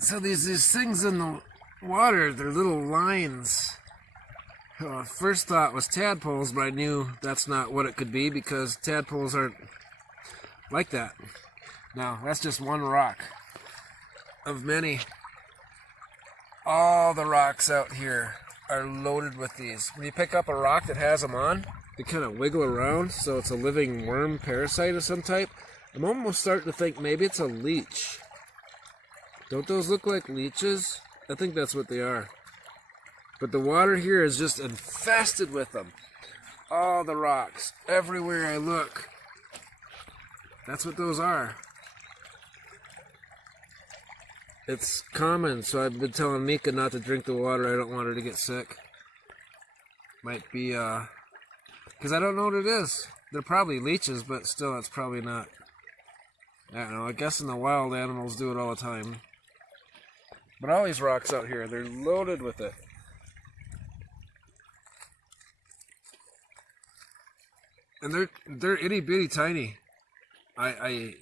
So these things in the water, they're little lines. First thought was tadpoles, but I knew that's not what it could be because tadpoles aren't like that. Now, that's just one rock of many. All the rocks out here are loaded with these. When you pick up a rock that has them on, they kind of wiggle around, so it's a living worm parasite of some type. I'm almost starting to think maybe it's a leech. Don't those look like leeches? I think that's what they are. But the water here is just infested with them. All the rocks, everywhere I look. That's what those are. It's common, so I've been telling Mika not to drink the water. I don't want her to get sick. Might be, because I don't know what it is. They're probably leeches, but still, it's probably not. I don't know, I guess in the wild, animals do it all the time. But all these rocks out here, they're loaded with it. And they're itty bitty tiny. They're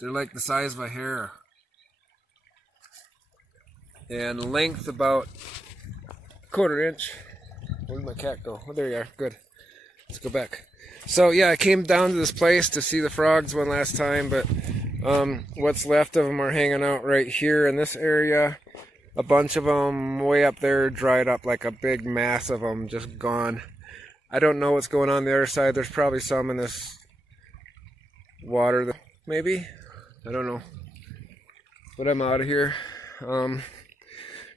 like the size of a hair. And length about 1/4 inch. Where did my cat go? Oh, there you are. Good. Let's go back. So yeah, I came down to this place to see the frogs one last time, but what's left of them are hanging out right here in this area. A bunch of them way up there dried up, like a big mass of them just gone. I don't know what's going on the other side. There's probably some in this water, maybe. I don't know. But I'm out of here.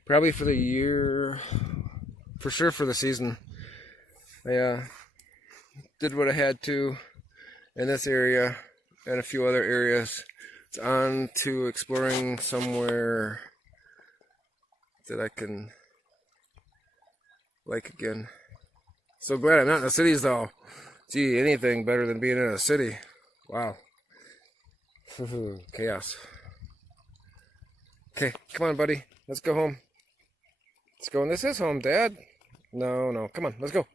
Probably for the year, for sure for the season. I did what I had to in this area and a few other areas. It's on to exploring somewhere that I can like again. So glad I'm not in the cities though. Gee, anything better than being in a city. Wow. Chaos. Okay, come on, buddy. Let's go home. Let's go. And this is home, Dad. No. Come on, let's go.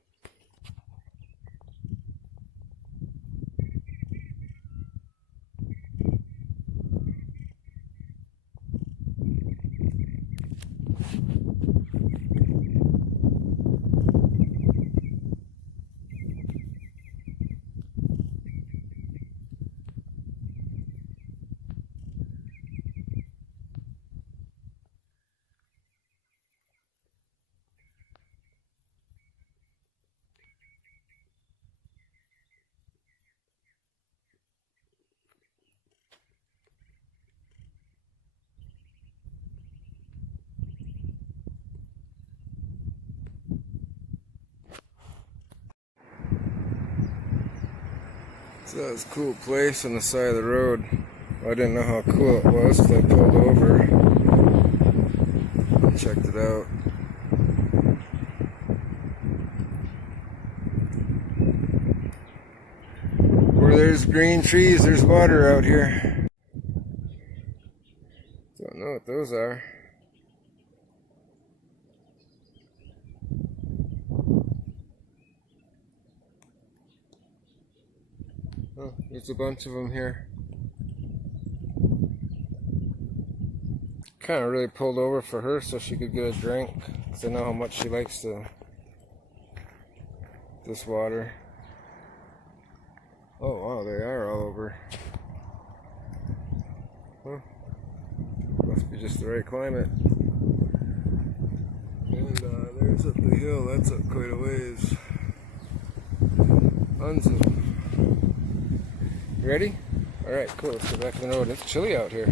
So that was a cool place on the side of the road. I didn't know how cool it was, so I pulled over and checked it out. Where there's green trees, there's water out here. Don't know what those are. Oh, there's a bunch of them here. Kind of really pulled over for her so she could get a drink, because I know how much she likes this water. Oh wow, they are all over. Huh. Must be just the right climate. And there's up the hill, that's up quite a ways. Tons of them. You ready? Alright, cool, let's go back on the road. It's chilly out here.